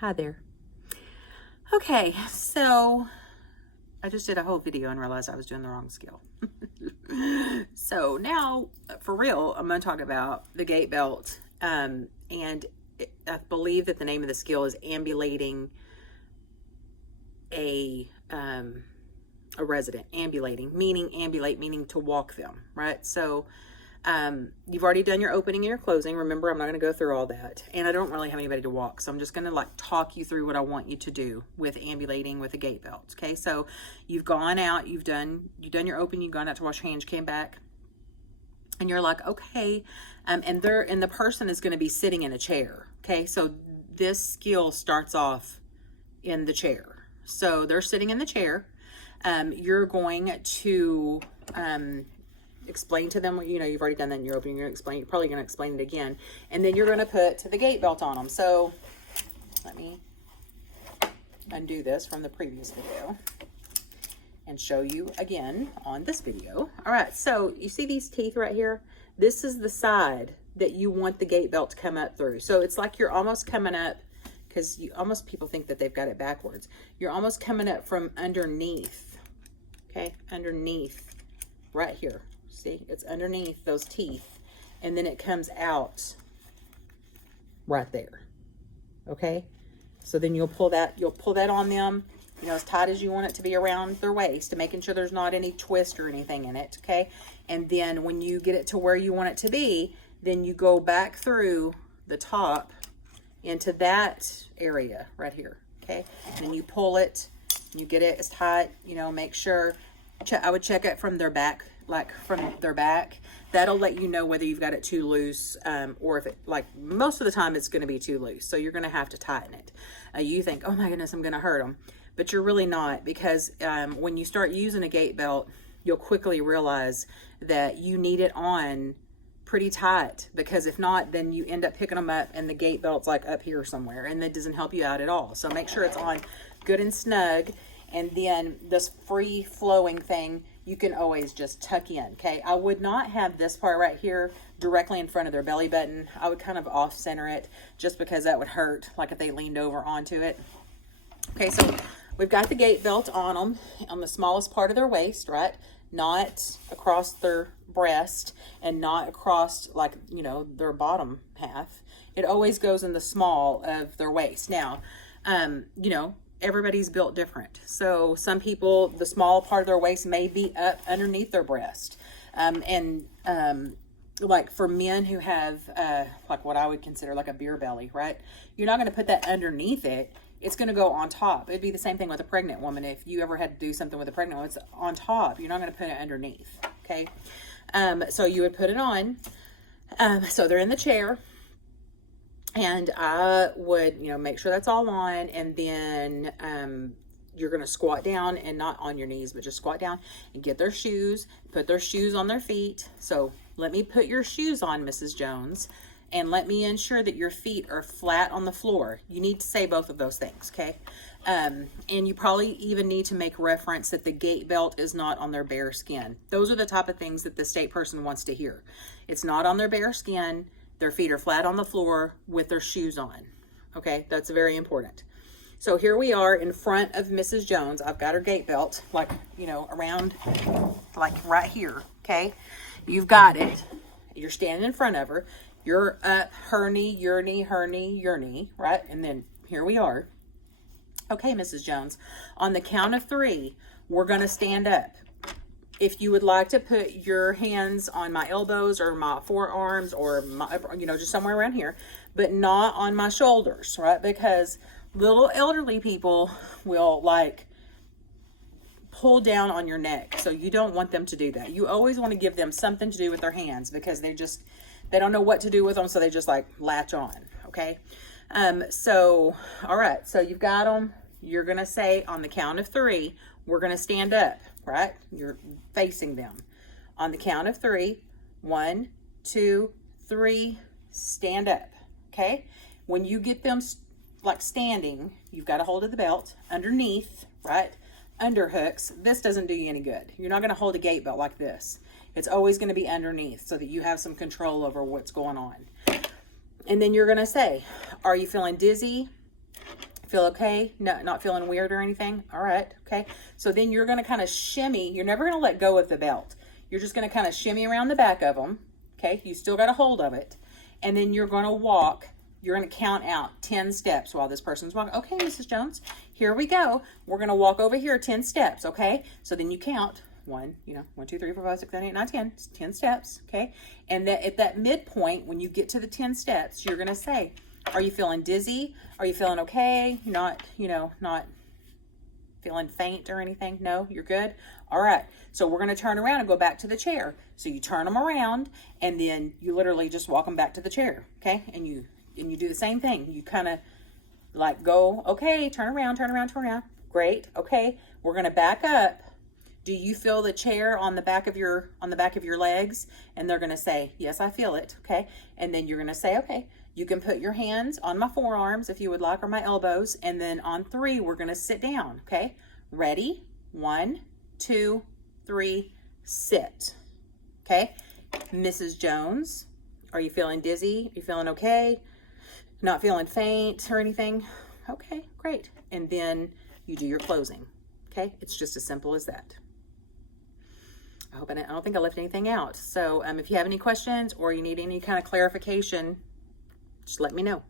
Hi there. Okay, so I just did a whole video and realized I was doing the wrong skill. So now, for real, I'm going to talk about the Gaitbelt, and I believe that the name of the skill is ambulating a resident. Ambulating, meaning ambulate, meaning to walk them, right? So you've already done your opening and your closing. Remember, I'm not going to go through all that, and I don't really have anybody to walk, so I'm just going to like talk you through what I want you to do with ambulating with a Gaitbelt. Okay, so you've gone out, you've done your opening, you've gone out to wash your hands, came back, and you're like, okay, and the person is going to be sitting in a chair. Okay, so this skill starts off in the chair. So they're sitting in the chair. You're going to explain to them what you've already done that in your opening. You're probably going to explain it again, and then you're going to put the Gaitbelt on them. So let me undo this from the previous video and show you again on this video. All right, so you see these teeth right here? This is the side that you want the Gaitbelt to come up through. So it's like you're almost coming up, because people think that they've got it backwards. You're almost coming up from underneath, okay? Underneath, right here. See, it's underneath those teeth, and then it comes out right there, okay? So then you'll pull that on them, as tight as you want it to be around their waist, to making sure there's not any twist or anything in it, okay? And then when you get it to where you want it to be, then you go back through the top into that area right here, okay? And then you pull it, and you get it as tight, make sure, I would check it from their back, from their back. That'll let you know whether you've got it too loose, or if it, most of the time it's going to be too loose. So you're going to have to tighten it. You think, oh my goodness, I'm going to hurt them. But you're really not, because when you start using a Gaitbelt, you'll quickly realize that you need it on pretty tight, because if not, then you end up picking them up and the Gaitbelt's like up here somewhere, and that doesn't help you out at all. So make sure it's on good and snug. And then this free flowing thing, you can always just tuck in, okay? I would not have this part right here directly in front of their belly button. I would kind of off center it, just because that would hurt, like if they leaned over onto it. Okay, so we've got the Gaitbelt on them on the smallest part of their waist, right? Not across their breast, and not across their bottom half. It always goes in the small of their waist. Now, everybody's built different. So some people, the small part of their waist may be up underneath their breast. Like for men who have what I would consider like a beer belly, right? You're not going to put that underneath it. It's going to go on top. It'd be the same thing with a pregnant woman. If you ever had to do something with a pregnant woman, it's on top. You're not going to put it underneath, okay? So you would put it on. So they're in the chair. And I would, make sure that's all on. And then you're going to squat down, and not on your knees, but just squat down and get their shoes, put their shoes on their feet. So let me put your shoes on, Mrs. Jones, and let me ensure that your feet are flat on the floor. You need to say both of those things, okay? And you probably even need to make reference that the Gaitbelt is not on their bare skin. Those are the type of things that the state person wants to hear. It's not on their bare skin. Their feet are flat on the floor with their shoes on. Okay, that's very important. So here we are in front of Mrs. Jones. I've got her Gaitbelt, around, right here, okay? You've got it. You're standing in front of her. You're up, her knee, your knee, her knee, your knee, right? And then here we are. Okay, Mrs. Jones, on the count of 3, we're going to stand up. If you would like to put your hands on my elbows or my forearms, or my, just somewhere around here, but not on my shoulders, right? Because little elderly people will pull down on your neck. So you don't want them to do that. You always want to give them something to do with their hands, because they don't know what to do with them. So they just latch on. Okay. So, all right. So you've got them. You're going to say on the count of 3, we're going to stand up, right? You're facing them. On the count of 3, 1, 2, 3, stand up. Okay. When you get them standing, you've got a hold of the belt underneath, right? Underhooks. This doesn't do you any good. You're not going to hold a Gaitbelt like this. It's always going to be underneath, so that you have some control over what's going on. And then you're going to say, are you feeling dizzy? Feel okay? No, not feeling weird or anything? All right, okay. So then you're going to kind of shimmy. You're never going to let go of the belt. You're just going to kind of shimmy around the back of them, okay? You still got a hold of it. And then you're going to walk. You're going to count out 10 steps while this person's walking. Okay, Mrs. Jones, here we go. We're going to walk over here 10 steps, okay? So then you count 1, 2, 3, 4, 5, 6, 7, 8, 9, 10. It's 10 steps, okay? And that at that midpoint, when you get to the 10 steps, you're going to say, are you feeling dizzy? Are you feeling okay? Not feeling faint or anything? No, you're good? All right. So we're going to turn around and go back to the chair. So you turn them around and then you literally just walk them back to the chair, okay? And you do the same thing. You kind of like go, okay, turn around. Great. Okay. We're going to back up. Do you feel the chair on the back of your legs? And they're going to say, yes, I feel it. Okay. And then you're going to say, okay, you can put your hands on my forearms if you would like, or my elbows. And then on 3, we're going to sit down. Okay. Ready? 1, 2, 3, sit. Okay. Mrs. Jones, are you feeling dizzy? Are you feeling okay? Not feeling faint or anything? Okay, great. And then you do your closing. Okay. It's just as simple as that. I don't think I left anything out. So if you have any questions or you need any kind of clarification, just let me know.